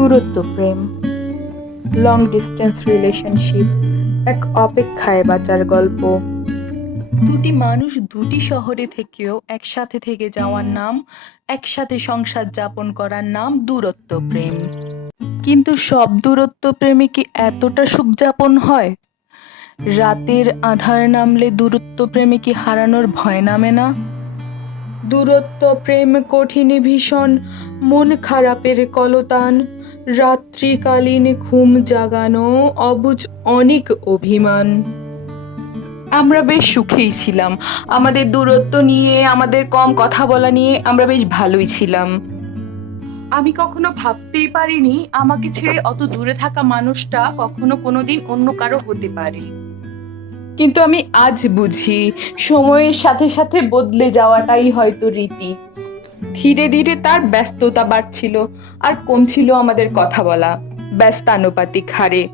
দূরত্ব, প্রেম long distance relationship এক অপেক্ষায় বাঁচার গল্প। দুটি মানুষ দুটি শহরে থেকেও একসাথে থেকে যাওয়ার নাম, একসাথে সংসার যাপন করার নাম দূরত্ব, প্রেম। কিন্তু সব দূরত্ব প্রেমে কি এতটা সুখ যাপন হয়? রাতের আধার নামলে দূরত্ব প্রেমে কি হারানোর ভয় নামে না? দূরত্ব, প্রেম, কঠিন, ভীষণ, মন খারাপের কলতান, রাত্রিকালীন ঘুম জাগানো, অবুজ অনেক অভিমান। আমরা বেশ সুখেই ছিলাম। আমাদের দূরত্ব নিয়ে, আমাদের কম কথা বলা নিয়ে আমরা বেশ ভালোই ছিলাম। আমি কখনো ভাবতেই পারিনি, আমাকে ছেড়ে অত দূরে থাকা মানুষটা কখনো কোনোদিন অন্য কারও হতে পারে। কিন্তু আমি আজ বুঝি সময়ের সাথে সাথে বদলে যাওয়াটাই হয়তো রীতি। ধীরে ধীরে তার ব্যস্ততা বাড়ছিল আর কমছিল আমাদের কথা বলা, ব্যস্তানুপাতিক হারে।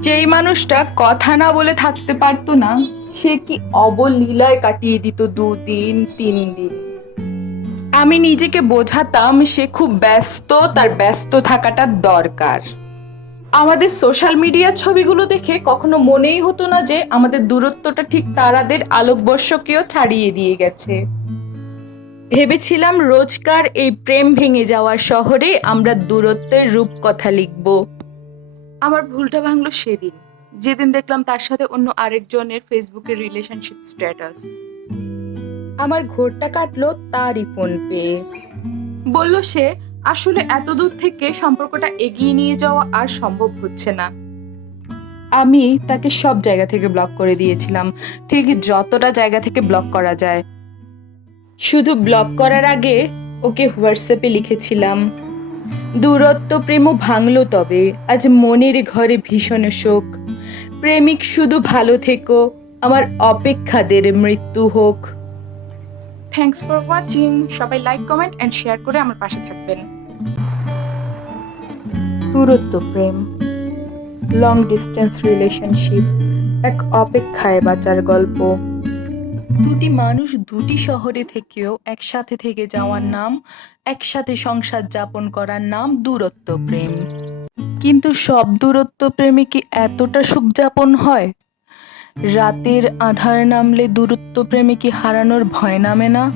যেই মানুষটা কথা না বলে থাকতে পারতো না, সে কি অবলীলায় কাটিয়ে দিত দুদিন তিন দিন। আমি নিজেকে বোঝাতাম সে খুব ব্যস্ত, তার ব্যস্ত থাকাটা দরকার। আমাদের সোশ্যাল মিডিয়া ছবিগুলো দেখে কখনো মনেই হতো না যে আমাদের দূরত্বটা ঠিক তারাদের আলোকবর্ষকেও ছাড়িয়ে দিয়ে গেছে। ভেবেছিলাম রোজকার এই প্রেম ভেঙে যাওয়ার শহরে আমরা দূরত্বের রূপকথা লিখব। আমার ভুলটা ভাঙলো সেদিন। যেদিন দেখলাম তার সাথে অন্য আরেকজনের ফেসবুকের রিলেশনশিপ স্ট্যাটাস আমার ঘোরটা কাটলো তারই ফোন পেয়ে বলল সে আসলে এত দূর থেকে সম্পর্কটা এগিয়ে নিয়ে যাওয়া আর সম্ভব হচ্ছে না। আমি তাকে সব জায়গা থেকে ব্লক করে দিয়েছিলাম। ঠিক যতটা জায়গা থেকে ব্লক করা যায়। শুধু ব্লক করার আগে ওকে হোয়াটসঅ্যাপে লিখেছিলাম, দূরত্ব প্রেমও ভাঙলো তবে, আজ মনের ঘরে ভীষণ শোক। প্রেমিক শুধু ভালো থেকো, আমার অপেক্ষাদের মৃত্যু হোক। থ্যাঙ্কস ফর ওয়াচিং সবাই লাইক কমেন্ট অ্যান্ড শেয়ার করে আমার পাশে থাকবেন। দূরত্ব প্রেম লং ডিস্টেন্স রিলেশনশিপ এক অপেক্ষায় বাঁচার গল্প। দুটি মানুষ দুটি শহরে থেকেও একসাথে থেকে যাওয়ার নাম, একসাথে সংসার যাপন করার নাম দূরত্ব প্রেম। কিন্তু সব দূরত্ব প্রেমে কি এতটা সুখ যাপন হয়? রাতের আধার নামলে দূরত্ব প্রেমে কি হারানোর ভয় নামে না।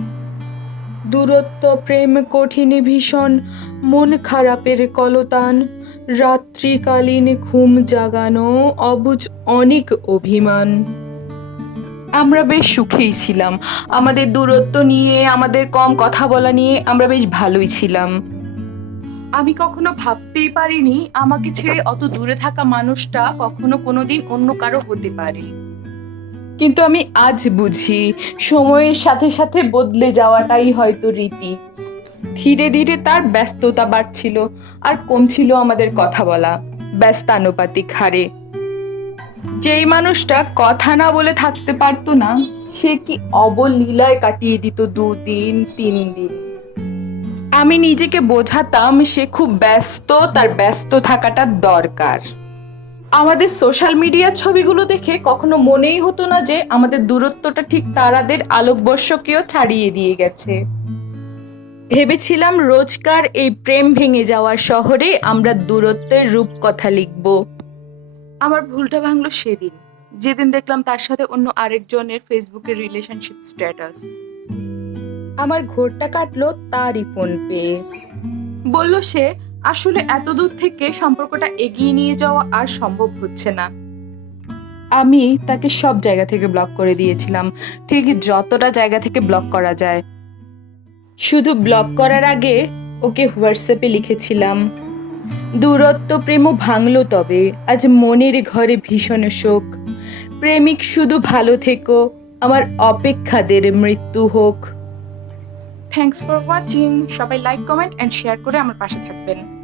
দূরত্ব, প্রেম, কঠিন, ভীষণ, মন খারাপের কলতান, রাত্রিকালীন ঘুম জাগানো অবুজ অনেক অভিমান। আমরা বেশ সুখেই ছিলাম। আমাদের দূরত্ব নিয়ে, আমাদের কম কথা বলা নিয়ে আমরা বেশ ভালোই ছিলাম। আমি কখনো ভাবতেই পারিনি আমাকে ছেড়ে অত দূরে থাকা মানুষটা কখনো কোনোদিন অন্য কারও হতে পারে। কিন্তু আমি আজ বুঝি সময়ের সাথে সাথে বদলে যাওয়াটাই হয়তো রীতি। ধীরে ধীরে তার ব্যস্ততা বাড়ছিল আর কমছিল আমাদের কথা বলা, ব্যস্তানুপাতিক হারে। যেই মানুষটা কথা না বলে থাকতে পারতো না, সে কি অবলীলায় কাটিয়ে দিত দুদিন, তিন দিন। আমি নিজেকে বোঝাতাম সে খুব ব্যস্ত, তার ব্যস্ত থাকাটা দরকার। আমাদের সোশ্যাল মিডিয়া ছবিগুলো দেখে কখনো মনেই হতো না যে আমাদের দূরত্বটা ঠিক তারাদের আলোকবর্ষকেও ছাড়িয়ে দিয়ে গেছে। ভেবেছিলাম রোজকার এই প্রেম ভেঙে যাওয়ার শহরে আমরা দূরত্বের রূপকথা লিখব। আমার ভুলটা ভাঙলো সেদিন। যেদিন দেখলাম তার সাথে অন্য আরেকজনের ফেসবুকের রিলেশনশিপ স্ট্যাটাস আমার ঘোরটা কাটলো তারই ফোন পেয়ে বলল সে আসলে এত দূর থেকে সম্পর্কটা এগিয়ে নিয়ে যাওয়া আর সম্ভব হচ্ছে না। আমি তাকে সব জায়গা থেকে ব্লক করে দিয়েছিলাম। ঠিক যতটা জায়গা থেকে ব্লক করা যায়। শুধু ব্লক করার আগে ওকে হোয়াটসঅ্যাপে লিখেছিলাম, দূরত্ব প্রেমও ভাঙলো তবে, আজ মনের ঘরে ভীষণ শোক। প্রেমিক শুধু ভালো থেকো, আমার অপেক্ষাদের মৃত্যু হোক। থ্যাংকস ফর ওয়াচিং সবাই লাইক কমেন্ট অ্যান্ড শেয়ার করে আমার পাশে থাকবেন।